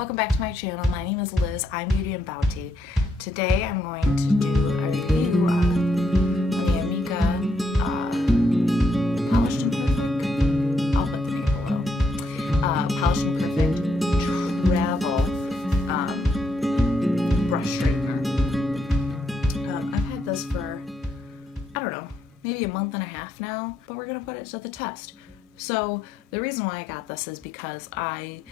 welcome back to my channel. My name is Liz. I'm Beauty and Bounty. Today I'm going to do a review on the AMIKA Polished and Perfect. I'll put the name below. Polished and Perfect Travel Brush Straightener. I've had this for, I don't know, maybe a month and a half now, but we're gonna put it to the test. So the reason why I got this is because I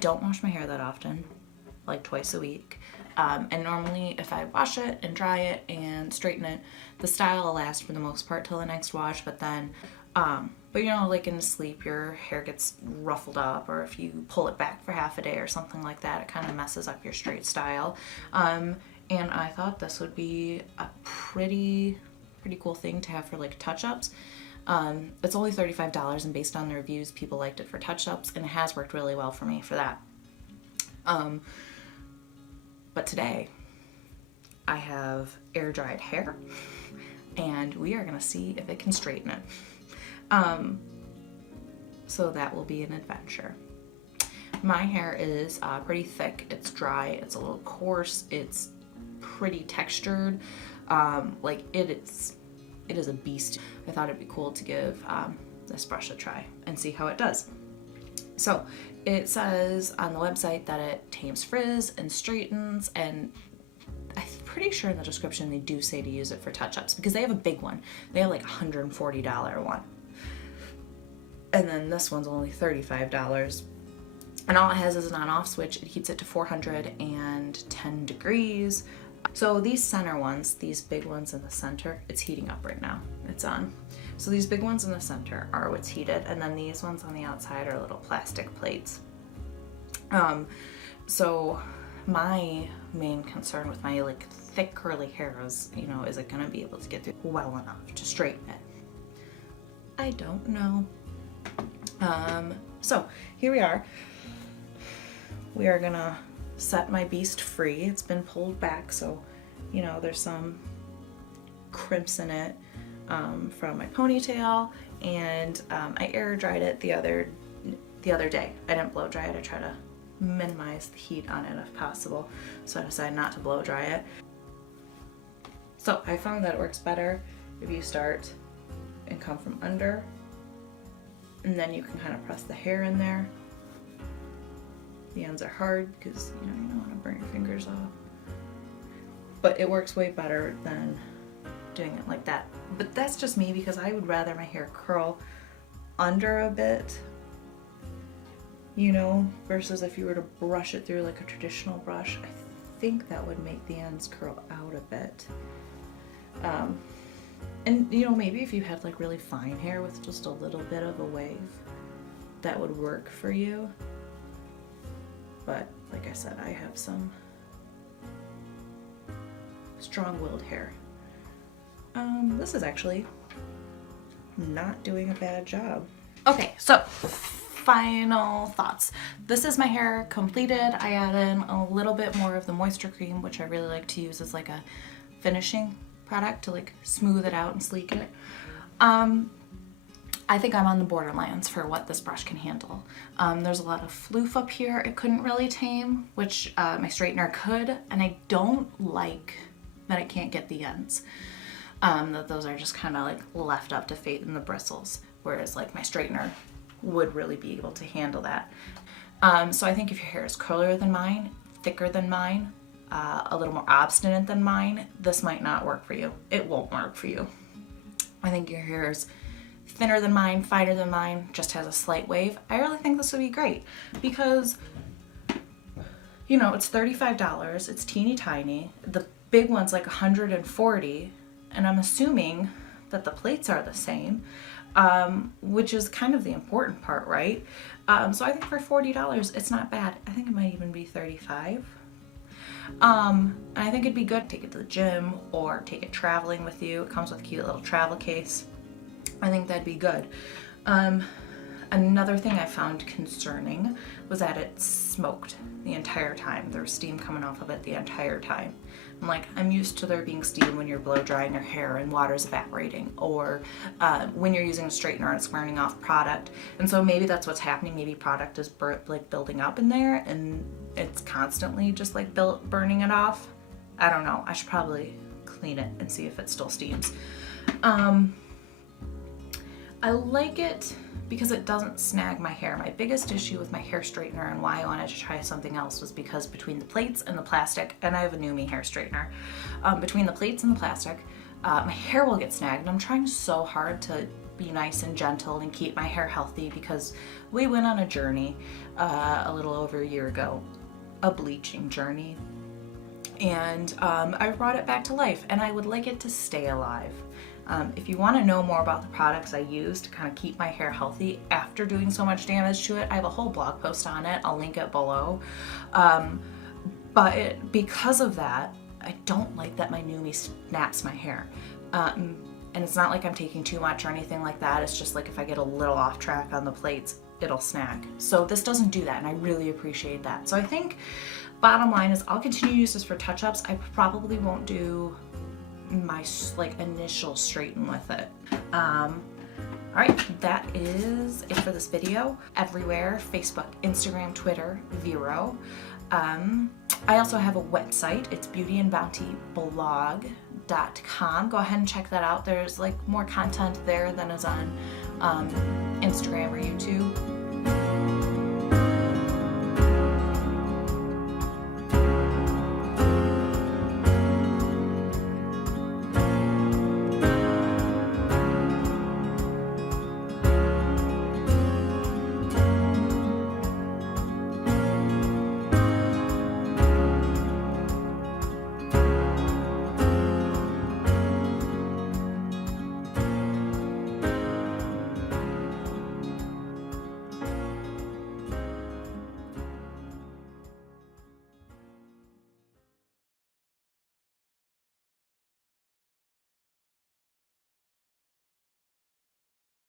don't wash my hair that often, like twice a week. And normally if I wash it and dry it and straighten it, the style will last for the most part till the next wash, but then, but you know, like in sleep, your hair gets ruffled up, or if you pull it back for half a day or something like that, it kind of messes up your straight style. And I thought this would be a pretty cool thing to have for like touch-ups. It's only $35, and based on the reviews, people liked it for touch-ups, and it has worked really well for me for that. But today I have air-dried hair, and we are gonna see if it can straighten it. So that will be an adventure. My hair is pretty thick, it's dry, it's a little coarse, it's pretty textured. Like it is a beast. I thought it'd be cool to give this brush a try and see how it does. So it says on the website that it tames frizz and straightens, and I'm pretty sure in the description they do say to use it for touch-ups, because they have a big one. They have like a $140 one. And then this one's only $35. And all it has is an on-off switch. It heats it to 410 degrees. So these center ones, these big ones in the center, it's heating up right now. It's on. So these big ones in the center are what's heated, and then these ones on the outside are little plastic plates. So my main concern with my like thick curly hair is, you know, is it gonna be able to get through well enough to straighten it? I don't know. So here we are. We are gonna set my beast free. It's been pulled back, so you know there's some crimps in it from my ponytail, and I air dried it the other day. I didn't blow dry it. I try to minimize the heat on it if possible, so I decided not to blow dry it. So I found that it works better if you start and come from under, and then you can kind of press the hair in there. The ends are hard because you don't want to burn your fingers off. But it works way better than doing it like that. But that's just me, because I would rather my hair curl under a bit, you know, versus if you were to brush it through like a traditional brush. I think that would make the ends curl out a bit. And you know, maybe if you had like really fine hair with just a little bit of a wave, that would work for you. But like I said, I have some strong-willed hair. This is actually not doing a bad job. Okay, so final thoughts. This is my hair completed. I add in a little bit more of the moisture cream, which I really like to use as like a finishing product to like smooth it out and sleek it. I think I'm on the borderlands for what this brush can handle. There's a lot of floof up here it couldn't really tame, which my straightener could, and I don't like that it can't get the ends. That those are just kind of like left up to fate in the bristles, whereas like my straightener would really be able to handle that. So I think if your hair is curlier than mine, thicker than mine, a little more obstinate than mine, this might not work for you. It won't work for you. I think your hair is thinner than mine, finer than mine, just has a slight wave. I really think this would be great because, you know, it's $35, it's teeny tiny. The big one's like $140, and I'm assuming that the plates are the same, which is kind of the important part, right? So I think for $40, it's not bad. I think it might even be $35. And I think it'd be good to take it to the gym or take it traveling with you. It comes with a cute little travel case. I think that'd be good. I Another thing I found concerning was that it smoked the entire time. There was steam coming off of it the entire time. I'm like, I'm used to there being steam when you're blow drying your hair and water's evaporating, or when you're using a straightener and it's burning off product. And so maybe that's what's happening. Maybe product is like building up in there and it's constantly just like burning it off. I don't know. I should probably clean it and see if it still steams. I like it because it doesn't snag my hair. My biggest issue with my hair straightener and why I wanted to try something else was because between the plates and the plastic, and I have a Numi hair straightener, between the plates and the plastic, my hair will get snagged, and I'm trying so hard to be nice and gentle and keep my hair healthy because we went on a journey a little over a year ago, a bleaching journey, and I brought it back to life, and I would like it to stay alive. If you want to know more about the products I use to kind of keep my hair healthy after doing so much damage to it, I have a whole blog post on it. I'll link it below. Because of that, I don't like that my Numi snaps my hair. And it's not like I'm taking too much or anything like that. It's just like if I get a little off track on the plates, it'll snag. So this doesn't do that, and I really appreciate that. So I think bottom line is I'll continue to use this for touch-ups. I probably won't do my like initial straighten with it. All right, that is it for this video. Everywhere, Facebook, Instagram, Twitter, Vero. I also have a website. It's beauty.and.bounty.com. Go ahead and check that out. There's like more content there than is on Instagram or YouTube.